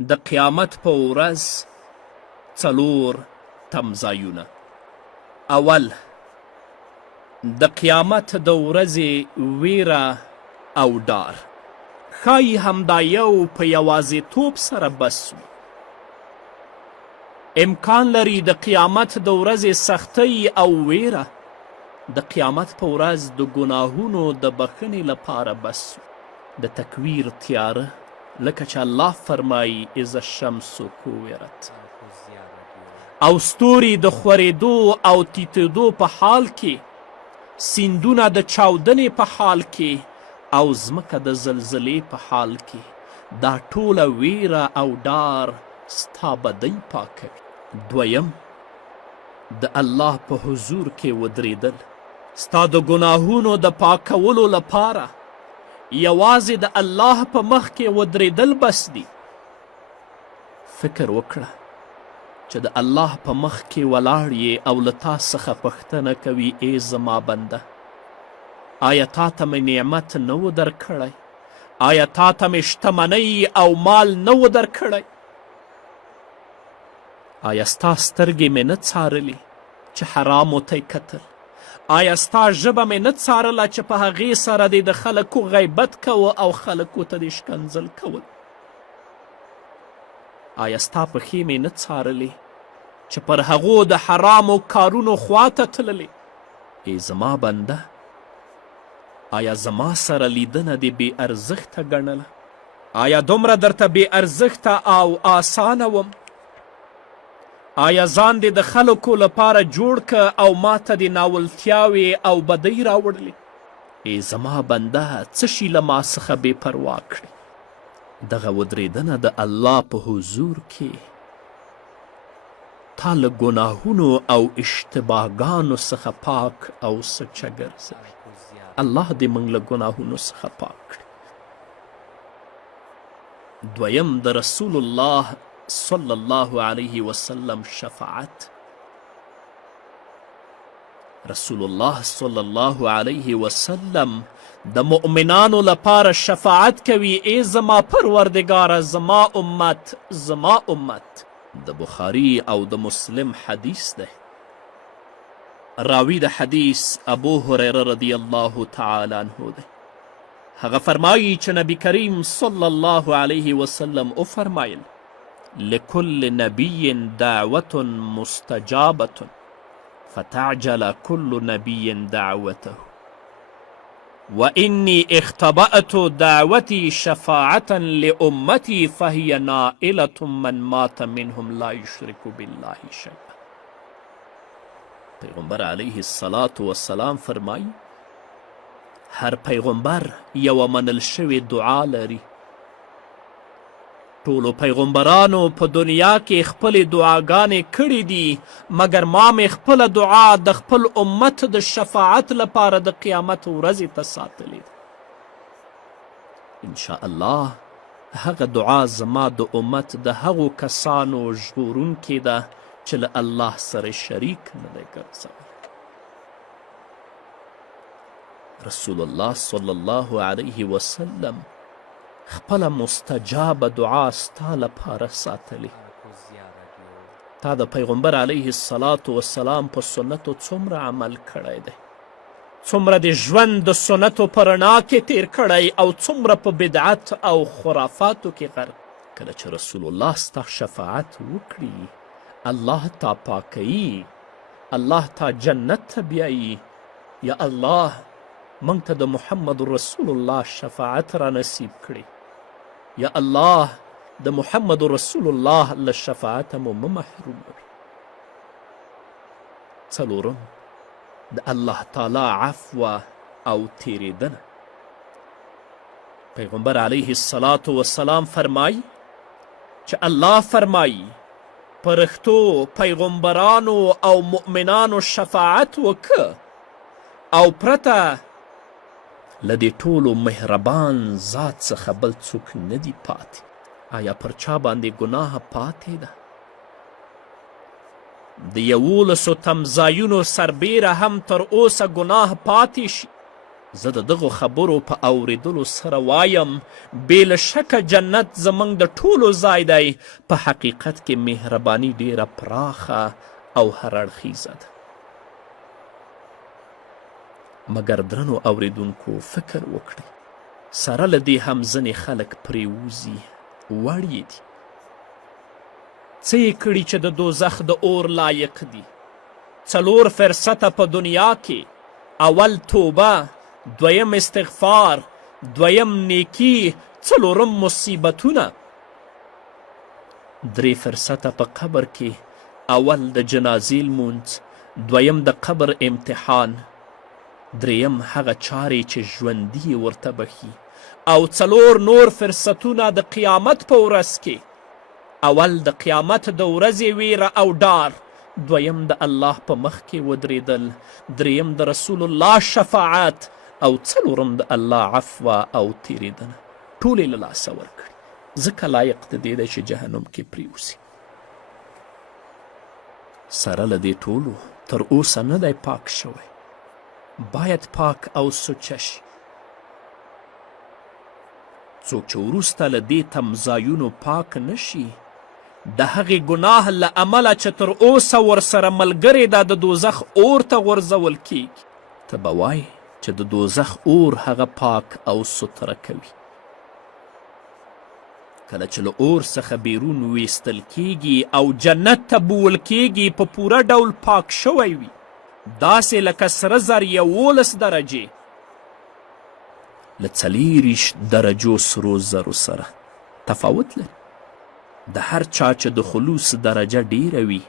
د قیامت په ورځ څلور تمځایونه. اول، د قیامت د ورځې ویره او ډار. ښایي همدا یو په یوازیتوب سره بس وي. امکان لري د قیامت د ورځې سختۍ او ویره د قیامت په ورځ د ګناهونو د بخښنې لپاره بس وي. د تکویر تیاره، لکه چې الله فرمایي اذا الشمس کوورت، او ستوري د خورېدو او تیتېدو په حال کې، سیندونه د چاودنې په حال کې، او ځمکه د زلزلې په حال کې. دا ټوله ویره او ډار ستا بدۍ پاکوي. دویم، د الله په حضور کې ودرېدل. ستا د ګناهونو د پاکولو لپاره یوازې د الله په مخ کې ودرېدل بس دي. فکر وکړه چې د الله په مخ کې ولاړ یې او له تا څخه پوښتنه کوي ای زما بنده، آیا تا ته مې نعمت نه و درکړی؟ آیا تا ته مې شتمنۍ او مال نه و درکړی؟ آیا ستا سترګې مې نه څارلې چې حرامو ته یې کتل؟ آیا ستا ژبه مې نه څارله چې په هغې سره دې د خلکو غیبت کوه او خلکو ته دې شکنځل کول؟ آیا ستا پښې مې نه څارلې چې پر هغو د حرامو کارونو خواته تللې؟ ای زما بنده، آیا زما سره لیدنه دې بې ارزښته ګڼله؟ آیا دومره درته بې ارزښته او آسانه وم؟ آیا ځان دې د خلکو لپاره جوړ که او ما ته دې ناولتیاوې او بدۍ راوړلې؟ ای زما بنده، څه شي له ما څخه بې پروا کړې؟ دغه ودرېدنه د الله په حضور کې تا له ګناهونو او اشتباهګانو څخه پاک او سچه ګرځوي. الله دې موږ له ګناهونو څخه پاک کړي. دویم، د رسول الله صلی الله علیه وسلم شفاعت. رسول الله صلی الله علیه وسلم د مؤمنانو لپاره شفاعت کوي. ای زما پروردگاره، زما امت، زما امت. د بخاري او د مسلم حدیث ده. راوی د حدیث ابو هریره رضی الله تعالی عنه ده. هغه فرمایي چې نبی کریم صلی الله علیه وسلم او فرمایل لكل نبي دعوة مستجابة فتعجل كل نبي دعوته وإني اختبأت دعوتي شفاعة لأمتي فهي نائلة من مات منهم لا يشرك بالله شيئا. پیغمبر علیه الصلاة والسلام فرمایي هر پیغمبر یوه منل شوې دعا لري. ټولو پیغمبرانو په دنیا کې خپلې دعاګانې کړې دي، مګر ما مې خپله دعا د خپل امت د شفاعت لپاره د قیامت ورځې ته ساتلې ده. انشاء الله هغه دعا زما د امت د هغو کسانو ژغورونکې ده چې له الله سره شریک نه دی ګرځولی. رسول الله صلی الله علیه وسلم خپله مستجابه دعا ستا لپاره ساتلې. تا د پیغمبر علیه الصلاة والسلام په سنتو څومره عمل کړی دی؟ څومره د ژوند د سنتو په رڼا کې تیر کړی او څومره په بدعت او خرافاتو کې غرق؟ کله چې رسول الله ستا شفاعت وکړي، الله تا پاکوي، الله تا جنت ته بیایي. یا الله موږ ته د محمد رسول الله شفاعت را نصیب کړي. یا الله د محمد رسول الله له شفاعته مو مه محروم کړي. څلورم، د الله تعالی عفو او تیریدنه. پیغمبر علیه الصلاة والسلام فرمایي چې الله فرمایي پرښتو پیغمبرانو او مؤمنانو شفاعت وکړه او پرته له دې ټولو مهربان ذات څخه بل څوک نه دي پاتې. آیا پر چا باندې ګناه پاتې ده؟ د 11 تمځایونو سربیره هم تر اوسه ګناه پاتې شي زه د دغو خبرو په اوریدلو سره وایم بې له شکه جنت زموږ د ټولو ځای دی. په حقیقت کې مهرباني ډیره پراخه او هر اړخیزه ده. مګر درنو اوریدونکو فکر وکړئ، سره له دې هم ځینې خلک پرېوځي وړ یې دي. څه یې کړي چې د دوزخ د اور لایق دي؟ 4 فرصته په دنیا کې: اول توبه، دویم استغفار، دویم نیکی، 4م مصیبتونه. 3 فرصته په قبر کې: اول د جنازې لمونځ، دویم د قبر امتحان، دریم هغه چارې چې ژوندي ورته بخي، او 4 نور فرصتونه د قیامت په ورځ کې: اول د قیامت د ورځې ویره او ډار، دویم د الله په مخ کې ودرېدل، دریم د رسول الله شفاعت، او 4م د الله عفو او تیریدنه. ټول یې له لاسه ورکړي، ځکه لایق د دې دی چې جهنم کې پرېوځي. سره له دې ټولو تر اوسه نه دی پاک شوی، باید پاک او سوچه شي. څوک چې وروسته له دې تمځایونو پاک نه شي، د هغې ګناه له امله چې تر اوسه ورسره ملګری ده د دوزخ اور ته غورځول کیږي. ته به وایې چې د دوزخ اور هغه پاک او ستره کوي. کله چې له اور څخه بیرون ویستل کیږي او جنت ته بوول کیږي، په پوره ډول پاک شوی وي، داسې لکه سره زر 11 درجې له 40 درجو سرو زرو سره تفاوت لري. د هر چا چې د خلوص درجه ډیره وي،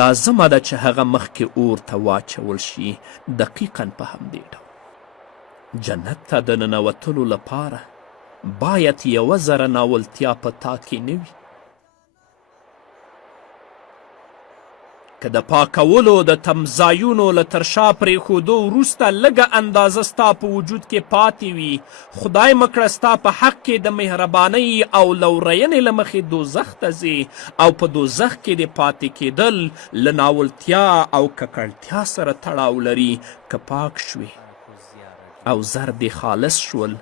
لازمه ده چې هغه مخکې اور ته واچول شي. دقیقا په همدې ډول جنت ته د ننوتلو لپاره باید 1000 ناولتیا په تا کې نه وي. که د پاکولو د تمځایونو له تر شا پرېښودو وروسته لږه اندازه ستا په وجود کې پاتې وي، خدای مه کړه ستا په حق کې د مهربانۍ او لورینې له مخې دوزخ ته ځې، او په دوزخ کې د پاتې کېدل له ناولتیا او ککړتیا سره تړاو لري. که پاک شوې او زر دې خالص شول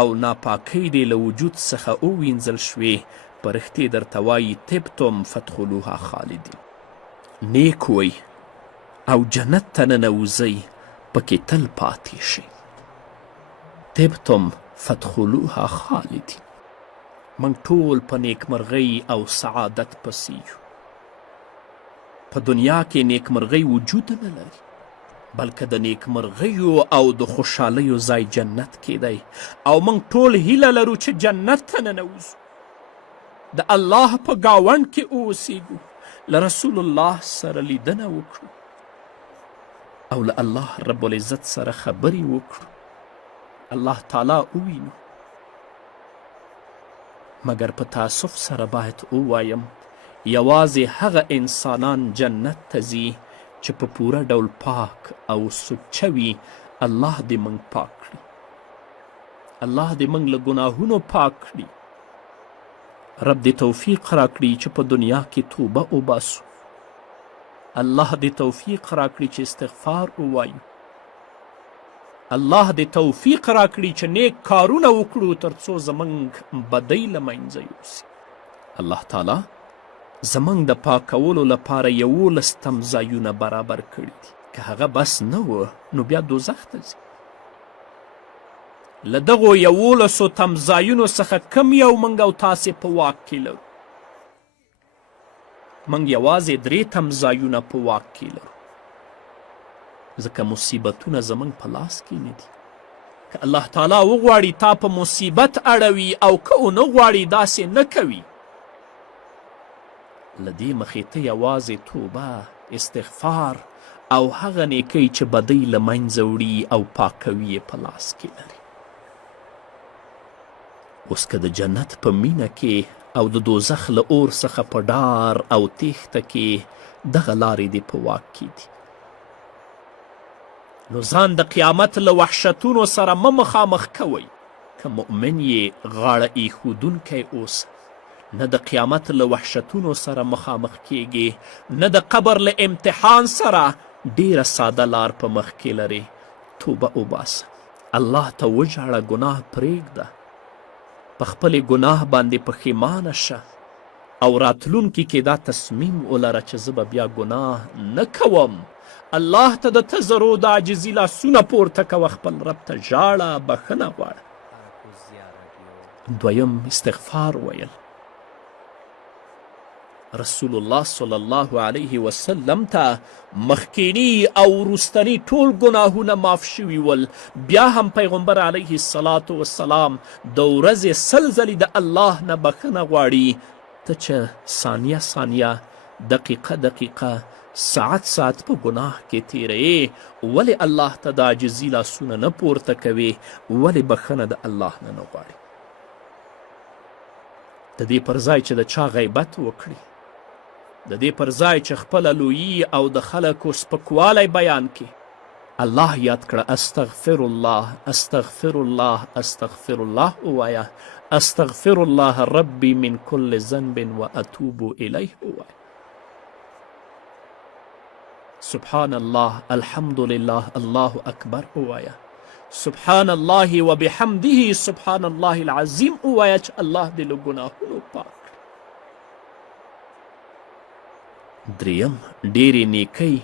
او ناپاکۍ دې له وجود څخه ووینځل شوې، په رښتې درته وایي طبتم فادخلوها خالدین. نیک وی او جنت ته ننوځئ، پکې تل پاتې شئ. طبتم فادخلوها خالدین. موږ ټول په نیکمرغۍ او سعادت پسې یو. په دنیا کې نیکمرغۍ وجود نه لري، بلکې د نیکمرغیو او د خوشحالیو ځای جنت کې دی، او موږ ټول هیله لرو چې جنت ته ننوځو، د الله په ګاونډ کې اوسیږو، له رسول الله سره لیدنه وکړو، او له الله رب العزت سره خبرې وکړو، الله تعالی ووینو. مګر په تاسف سره باید ووایم یوازې هغه انسانان جنت ته ځي چې په پوره ډول پاک او سوچه وي. الله دې موږ پاک کړي، الله دې موږ له ګناهونو پاک کړي. رب دې توفیق راکړي چې په دنیا کې توبه وباسو. الله دې توفیق راکړي چې استغفار ووایو. الله دې توفیق راکړي چې نیک کارونه وکړو تر څو زموږ بدۍ له منځه یوسي. الله تعالی زموږ د پاکولو لپاره 11 تمځایونه برابر کړي دي. که هغه بس نه و نو بیا دوزخ ته ځي. له دغو 11 تمځایونو څخه کم یو موږ او تاسې په واک کې لرو؟ موږ یوازې 3 تمځایونه په واک کې لرو، ځکه مصیبتونه زموږ په لاس کې نه دي. که الله تعالی وغواړي تا په مصیبت اړوي، او که ونه غواړي داسې نه کوي. له دې مخې ته یوازې توبه، استغفار او هغه نیکۍ چې بدۍ له منځه وړي او پاکوي یې په لاس کې لري. اوس که د جنت په مینه کې او د دوزخ له اور څخه په ډار او تیښته کې دغه لارې دې په واک کې دي، نو ځان د قیامت له وحشتونو سره مه مخامخ کوئ. که مؤمن یې غاړه ایښودونکی اوسه، نه د قیامت له وحشتونو سره مخامخ کیږي، نه د قبر له امتحان سره. ډیره ساده لار په مخ کې لري. توبه وباسه، الله ته وژاړه، ګناه پرېږده، په خپلې ګناه باندې پښیمانه شه او راتلونکي کې دا تصمیم ولره چې زه به بیا ګناه نه کوم. الله ته د تزرو د عاجزي لاسونه پورته کوه، خپل رب ته ژاړه، بښنه غواړه. دویم استغفار ویل. رسول الله صلی الله علیه وسلم ته مخکینی او وروستني ټول ګناهونه معاف شوي ول. بیا هم پیغمبر علیه الصلاة والسلام د ورځې 100 ځلې د الله نه بښنه غواړي. ته چې ثانیه ثانیه، دقیقه دقیقه، ساعت ساعت په ګناه کې تیرې، ولې الله ته د عاجزي لاسونه نه پورته کوې؟ ولې بښنه د الله نه غواړي؟ د دې پر ځای چې د چا غیبت وکړي، د دې پر ځای چې خپله لویي او د خلکو سپکوالی بیان کړي، الله یاد کړه استغفر الله، استغفر الله، استغفر الله ووایه. استغفر الله ربي من كل ذنب واتوب الیه ووایه. سبحان الله، الحمد لله، الله اکبر ووایه. سبحان الله وبحمده سبحان الله العظیم ووایه چې الله دې له ګناهونو پاک. دریم، ډیرې نیکۍ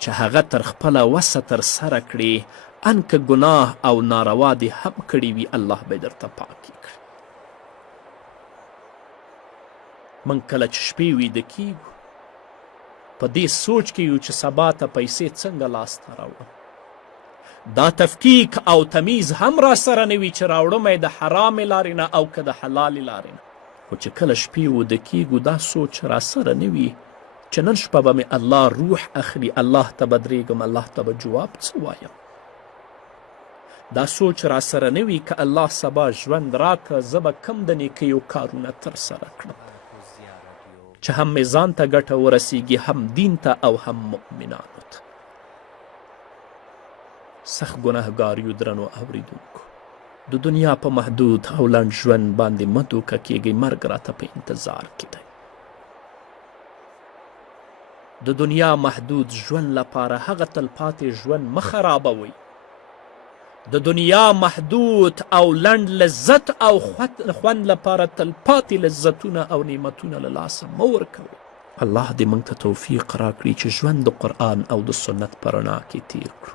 چې هغه تر خپله وسه ترسره کړي، ان که ګناه او ناروا دې هم کړي وي، الله به درته پاکې کړي. موږ کله چې شپې ویده کیږو، په دې سوچ کې یو چې سبا ته پیسې څنګه لاسته راوړم. دا تفکیک او تمیز هم را سره نه وي چې راوړم یې د حرامې لارې نه او که د حلالې لارې نه. خو چې کله شپې ویده کیږو، دا سوچ را سره نه وي چې نن شپه به مې الله روح اخلي، الله ته به درېږم، الله ته به جواب څه وایم. دا سوچ را سره نه وي که الله سبا ژوند راکړه، زه به کم د نیکیو کارونه ترسره کړم چې هم مې ځان ته ګټه ورسیږي، هم دین ته او هم مؤمنانو ته. سخت ګناهګار یو درنو اوریدونکو، د دنیا په محدود او لنډ ژوند باندې مه دوکه کیږئ، مرګ راته په انتظار کې دی. د دنیا محدود ژوند لپاره هغه تلپاتې ژوند مه خرابوئ. د دنیا محدود او لنډ لذت او خوند لپاره تلپاتې لذتونه او نعمتونه له لاسه مه ورکوئ. الله دې موږ ته توفیق راکړي چې ژوند د قرآن او د سنت په رڼا کې تیر کړو،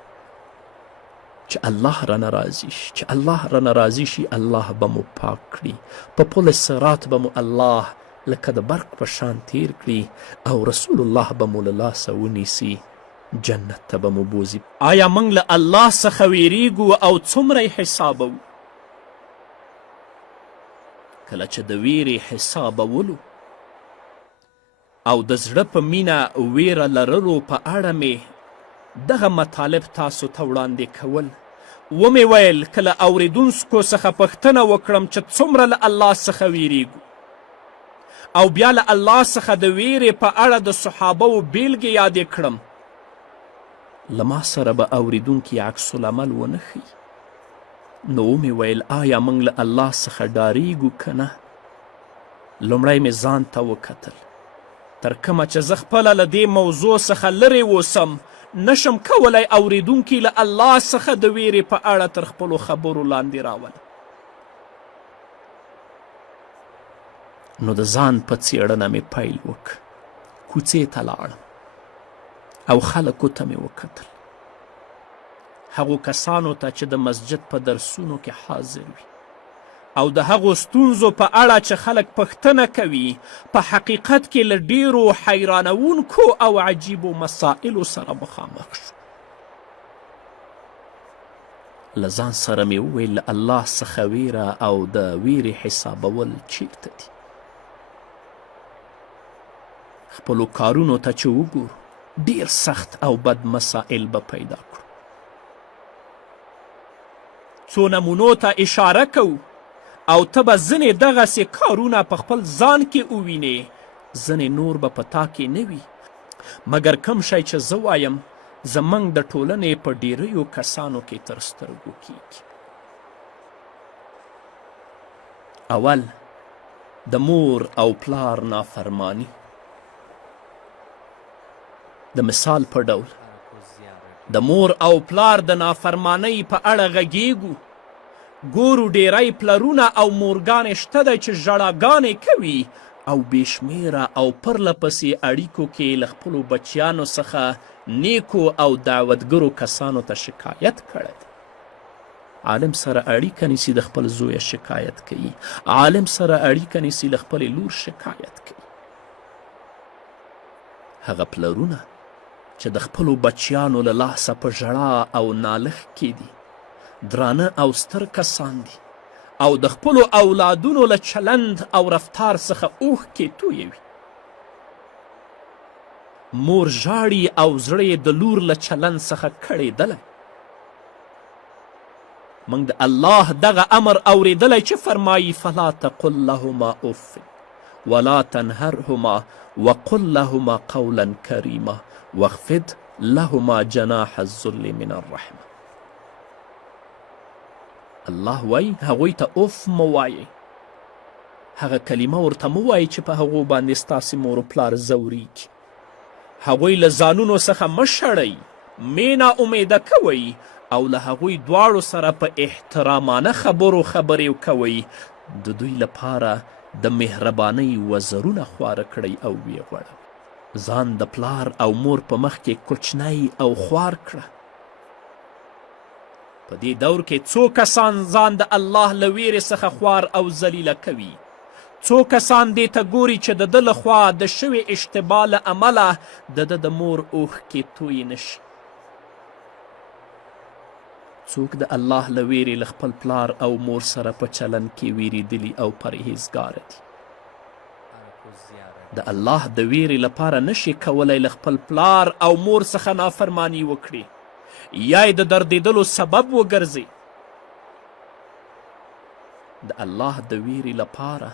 چې الله رانه راضي شي، چې الله رانه راضي شي، الله به مو پاک کړي، په پل صراط به مو الله لکه د برق په شان تیر کړي او رسول الله به مو له لاسه ونیسي، جنت ته به مو بوزي. آیا موږ له الله څخه ویریږو او څومره یې حسابوو؟ کله چې د ویرې حسابولو او د زړه په مینه ویره لرلو په اړه مې دغه مطالب تاسو ته وړاندې کول. ومې ویل که له اوریدونکو څخه پوښتنه وکړم چې څومره له الله څخه ویریږو، او بیا له الله څخه د ویرې په اړه د صحابهو بیلګې یادې کړم، له ما سره به اوریدونکي عکس العمل ونه ښیي. نو ومې ویل آیا موږ له الله څخه ډاریږو که نه؟ لومړی مې ځان ته وکتل، تر کومه چې زه خپله له دې موضوع څخه لرې اوسم، نشم کولی اوریدونکي له الله څخه د ویرې په اړه تر خپلو خبرو لاندې راولم. نو د ځان په څېړنه مې پیل وکړ، کوڅې ته لاړم او خلکو ته مې وکتل، هغو کسانو ته چې د مسجد په درسونو کې حاضر وي او د هغو ستونزو په اړه چې خلک پوښتنه کوي، په حقیقت کې له ډیرو حیرانوونکو او عجیبو مسائلو سره مخامخ شو. له ځان سره مې وویل له الله څخه ویره او د ویرې حسابول چیرته دي؟ خپلو کارونو ته چې وګورو، ډیر سخت او بد مسائل به پیدا کړو. څو نمونو ته اشاره کوو او ته به ځینې دغسې کارونه په خپل ځان کې ووینې، ځینې نور به په تا کې نه وي، مګر کم شی چې زه وایم زموږ د ټولنې په ډیریو کسانو کې تر سترګو کیږي. اول، د مور او پلار نافرمانی. د مثال په ډول د مور او پلار د نافرمانۍ په اړه غږیږو. ګورو ډیری پلرونه او مورګانې شته دی چې ژړاګانې کوي او بې شمېره او پرله پسې اړیکو کې له خپلو بچیانو څخه نیکو او دعوتګرو کسانو ته شکایت کړی دی. عالم سره اړیکه نیسي د خپل زویه شکایت کوي، عالم سره اړیکه نیسي له خپلې لور شکایت کوي. هغه پلرونه چې د خپلو بچیانو له لاسه په ژړا او نالښ کې دي، درانه او ستر کسان دي او د خپلو اولادونو له چلند او رفتار څخه اوښکې تویوي. مور ژاړي او زړه یې د لور له چلند څخه کړېدلی. موږ د الله دغه امر اورېدلی چې فرمایي فلا تقل لهما اف ولا تنهرهما وقل لهما قولا کریما واخفض لهما جناح الذل من الرحمه. الله وایي هغوی ته اف مه وایئ، هغه کلمه ورته مه وایئ چې په هغو باندې ستاسې مور و پلار ځورېږي. هغوی له ځانونو څخه مه شړئ، مې ناامیده کوئ او له هغوی دواړو سره په احترامانه خبرو خبرې کوئ. د دوی لپاره د مهربانۍ وزرونه خواره کړئ او ویې غوړوئ. ځان د پلار او مور په مخ کې کوچنی او خوار کړه. په دې دور کې څو کسان ځان د الله له ویرې څخه خوار او ذلیله کوي. څو کسان دې ته ګوري چې د ده لخوا د شوې اشتباه له امله د ده د مور اوښکې تویې نه شي. څوک د الله له ویرې له خپل پلار او مور سره په چلند کې ویرېدلي او پرهیزګاره دي. د الله د ویرې لپاره نشي کولی له خپل پلار او مور څخه نافرمانی وکړي یا یې د دردېدلو سبب وګرځي. د الله د ویرې لپاره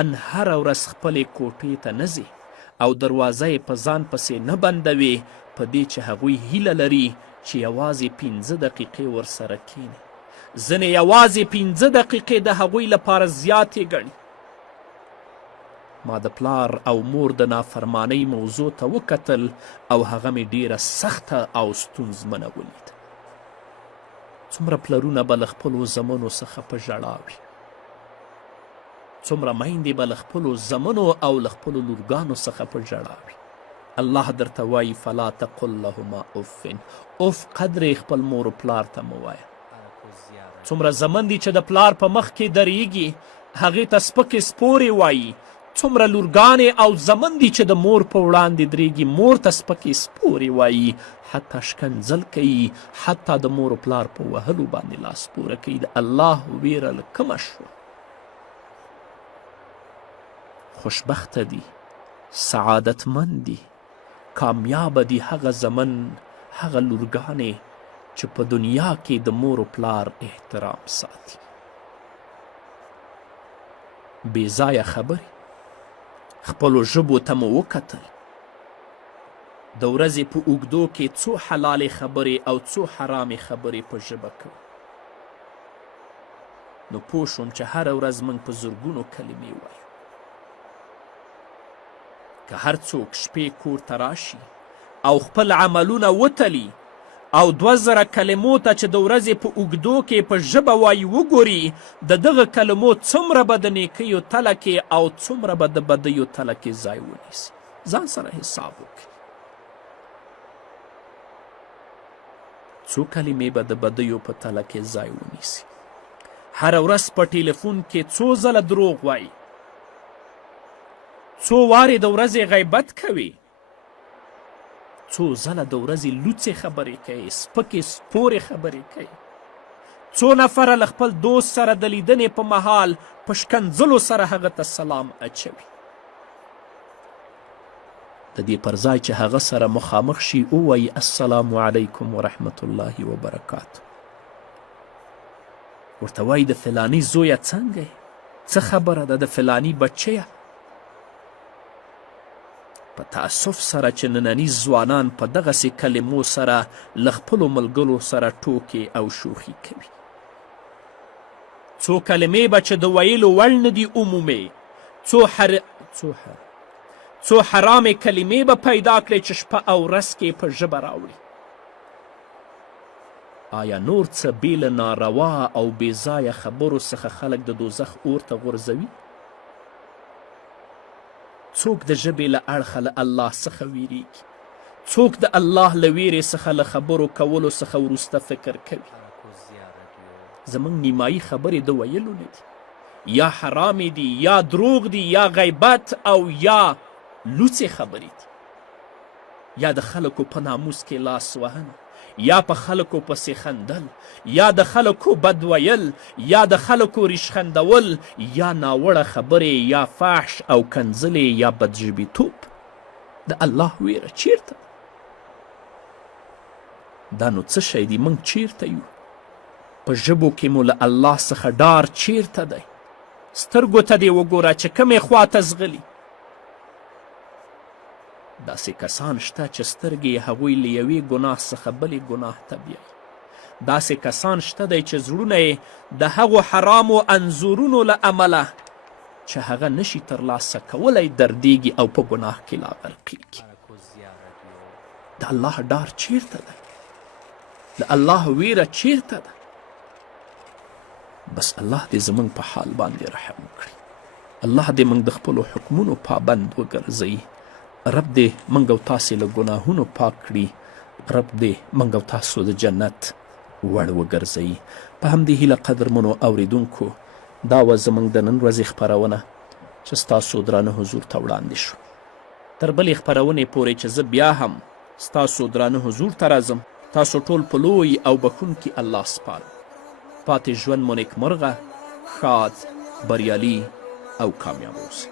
ان هره ورځ خپلې کوټې ته نه ځي او دروازه یې په ځان پسې نه بندوي، په دې چې هغوی هیله لري چې یوازې 15 دقیقې ورسره کښېني. ځینې یوازې 15 دقیقې د هغوی لپاره زیاتې ګڼي. ما د پلار او مور د نافرمانۍ موضوع ته وکتل او هغه مې ډیره سخته او ستونزمنه ولید. څومره پلرونه به له خپلو زمنو څخه په ژړا وي، څومره میندې به له خپلو زمنو او له خپلو لورګانو څخه په ژړا وي. الله درته وایي فلا تقل لهما اف، اف قدرې خپل مور و پلار ته مه وایه. څومره زمن دي چې د پلار په مخ کې درېږي هغې ته سپکې سپورې وایي. څومره لورګانې او زمن دي چې د مور په وړاندې درېږي مور ته سپکې سپورې وایي، حتی شکنځل کوي، حتی د مور و پلار په وهلو باندې لاس پوره کوي. د الله ویره له کومه شوه؟ خوشبخته دي، سعادتمند دي، کامیابه دي هغه زمن، هغه لورګانې چې په دنیا کې د مور و پلار احترام ساتي. بې ځایه خبرې خپلو ژبو ته مو وکتل. د ورځې په اوږدو کې څو حلالې خبرې او څو حرامې خبرې په ژبه کوو. نو پوه شوم چې هره ورځ موږ په زرګونو کلمې وایو. که هر څوک شپې کور ته راشي او خپل عملونه وتلي او 2000 کلمو ته چې د ورځې په اوږدو کې په ژبه وایي وګوري، د دغه کلمو څومره به د نیکیو تله کې او څومره به د بدیو تله کې ځای ونیسي. ځان سره حساب وکړي. څو کلمې به د بدیو په تله کې ځای ونیسي. هره ورځ په ټیلیفون کې څو ځله دروغ وایي، څو وارې د ورځې غیبت کوي، څو ځله د ورځې لوڅې خبرې کوي، سپکې سپورې خبرې کوي، څو نفره له خپل دوست سره د لیدنې په مهال په شکنځلو سره هغه ته سلام اچوي. د دې پر ځای چې هغه سره مخامخ شي ووایي السلام علیکم ورحمت الله وبرکاته. ورته وایي د فلاني زویه څنګه یې؟ څه خبره ده د فلاني بچیه؟ په تأسف سره چې ننني ځوانان په دغسې کلمو سره له خپلو ملګرو سره ټوکې او شوخي کوي. څو کلمې به چې د ویلو وړ نه دي عمومي، څو حرامې کلمې به پیدا کړې چې شپه او ورځ کې په ژبه راوړي. آیا نور څه بې له ناروا او بې ځایه خبرو څخه خلک د دوزخ اور ته غورځوي؟ څوک د ژبې له اړخه له الله څخه ویریږي؟ څوک د الله له ویرې څخه له خبرو کولو څخه وروسته فکر کوي؟ زموږ نیمایي خبرې د ویلو نه دي، یا حرامې دي، یا دروغ دي، یا غیبت او یا لوڅې خبرې دي، یا د خلکو په ناموس کې لاس وهنه، یا په خلکو پسې خندل، یا د خلکو بد ویل، یا د خلکو ریشخندول، یا ناوړه خبرې، یا فحش او کنځلې، یا بدژبیتوب. د الله ویره چیرته؟ دا نو څه شی دی؟ موږ چیرته یو؟ په ژبو کې مو له الله څخه ډار چیرته دی؟ سترګو ته دې وګوره چې کومې خوا ته ځغلي. داسې کسان شته چې سترګې یې هغوی له یوې ګناه څخه بلې ګناه ته بیایي. داسې کسان شته دی چې زړونه یې د هغو حرامو انځورونو له امله چې هغه نشي ترلاسه کولی دردیږي او په ګناه کې لا غرقیږي. د الله ډار چیرته دی؟ د الله ویره چیرته ده؟ بس الله دې زموږ په حال باندې رحم وکړي. الله دې موږ د خپلو حکمونو پابند وګرځوي. رب دې موږ او تاسې له ګناهونو پاک کړي. رب دې موږ او تاسو د جنت وړ وګرځوي. په همدې هیله قدرمنو اوریدونکو، دا وه زموږ د نن ورځې خپرونه چې ستاسو درانه حضور ته وړاندې شو. تر بلې خپرونې پورې چې زه بیا هم ستاسو درانه حضور ته راځم، تاسو ټول په لوی او بخښونکي الله سپارم. پاتې ژوند مو نیکمرغه، ښاد، بریالي او کامیاب اوسئ.